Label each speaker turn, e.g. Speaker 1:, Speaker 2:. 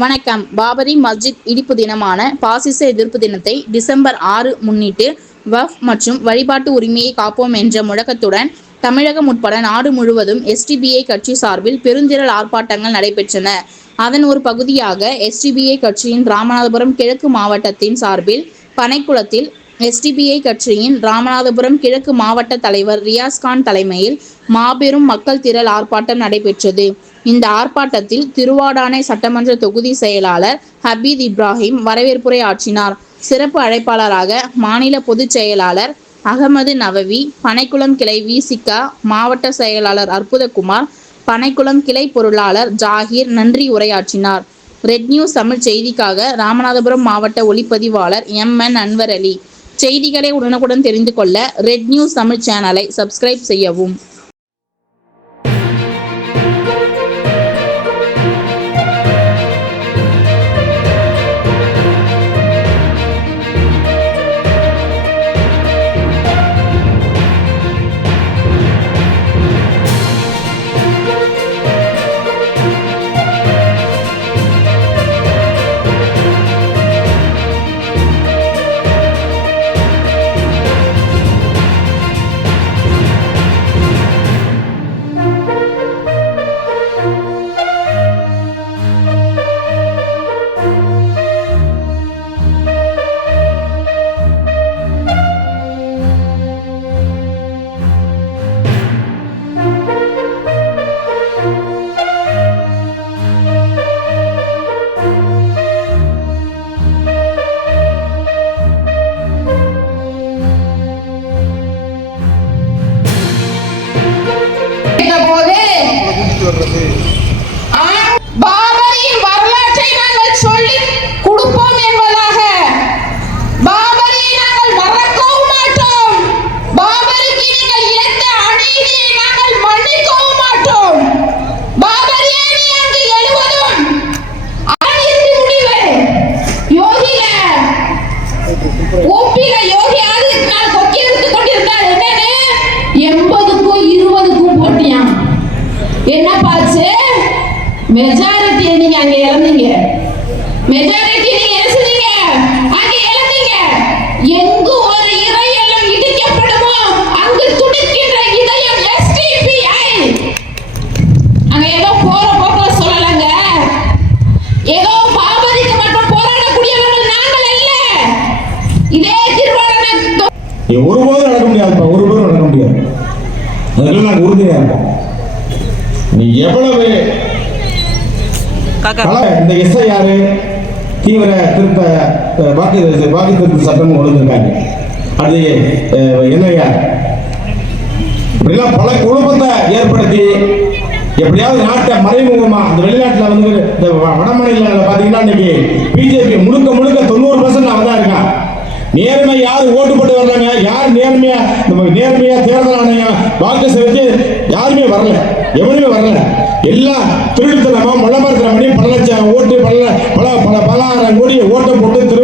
Speaker 1: வணக்கம். பாபரி மஸ்ஜித் இடிப்பு தினமான பாசிச எதிர்ப்பு தினத்தை டிசம்பர் ஆறு முன்னிட்டு வஃப் மற்றும் வழிபாட்டு உரிமையை காப்போம் என்ற முழக்கத்துடன் தமிழகம் உட்பட நாடு முழுவதும் எஸ்டிபிஐ கட்சி சார்பில் பெருந்திரள் ஆர்ப்பாட்டங்கள் நடைபெற்றன. அதன் ஒரு பகுதியாக எஸ்டிபிஐ கட்சியின் ராமநாதபுரம் கிழக்கு மாவட்டத்தின் சார்பில் பனைக்குளத்தில் எஸ்டிபிஐ கட்சியின் ராமநாதபுரம் கிழக்கு மாவட்ட தலைவர் ரியாஸ்கான் தலைமையில் மாபெரும் மக்கள் திரள் ஆர்ப்பாட்டம் நடைபெற்றது. இந்த ஆர்ப்பாட்டத்தில் திருவாடானை சட்டமன்ற தொகுதி செயலாளர் ஹபீத் இப்ராஹிம் வரவேற்புரை ஆற்றினார். சிறப்பு அழைப்பாளராக மாநில பொதுச் செயலாளர் அகமது நவவி பனைக்குளம் கிளை விசிகா மாவட்ட செயலாளர் அற்புதகுமார் பனைக்குளம் கிளை பொருளாளர் ஜாகீர் நன்றி உரையாற்றினார். ரெட் நியூஸ் தமிழ் செய்திக்காக ராமநாதபுரம் மாவட்ட ஒளிப்பதிவாளர் எம். என். அன்வர் அலி செய்திகளை உடனுக்குடன் தெரிந்து கொள்ள ரெட் நியூஸ் தமிழ் சேனலை சப்ஸ்கிரைப் செய்யவும்.
Speaker 2: என்ன பாச்சு மெஜாரிட்டி நீங்க அங்க இறந்தீங்க மெஜாரிட்டி நீங்க என்ன செஞ்சீங்க? அங்க இறந்தீங்க எங்கு ஒரு இறை எல்லாம் இடிக்கப்படுமோ அங்கு துடிக்கின்ற இதயம் எஸ்டிபிஐ அங்க ஏதோ போற போக்குல சொல்லலங்க. ஏதோ பாபதிக்கு மட்டும் போராடக்கூடியவர்கள் நாங்கள் அல்ல. இதே திருவாரூர்
Speaker 3: ஒருபோதும் நடக்க முடியாதுப்பா ஒருபோதும் நடக்க முடியாது. அதெல்லாம் நாங்கள் உறுதியாக இருப்போம் நீ எவ்வளவு இந்த எஸ்ஐ யாரு? தீவிர திருத்த வாக்கு வாக்கு திருத்த சட்டம் கொண்டு வந்திருக்காங்க அது அஹ், என்ன யார் இப்படிலாம் பல குழப்பத்தை ஏற்படுத்தி எப்படியாவது நாட்டை மறைமுகமா அந்த வெளிநாட்டுல வந்து இந்த வட மாநிலங்களில் பாத்தீங்கன்னா இன்னைக்கு பிஜேபி முழுக்க முழுக்க தொண்ணூறு பர்சன்ட் அவன் தான் இருக்கான். நேர்மை யார் ஓட்டு போட்டு வர்றாங்க? யார் நேர்மையா நேர்மையா தேர்தல் ஆணையம் வாக்கு செலுத்தி யாருமே வரல. எவருமே வரல. எல்லாம் திருடுத்தனமா மலமரத்தனமணி பல லட்சம் ஓட்டு பல பல பல பலாயிரம் கோடி ஓட்டை போட்டு திரு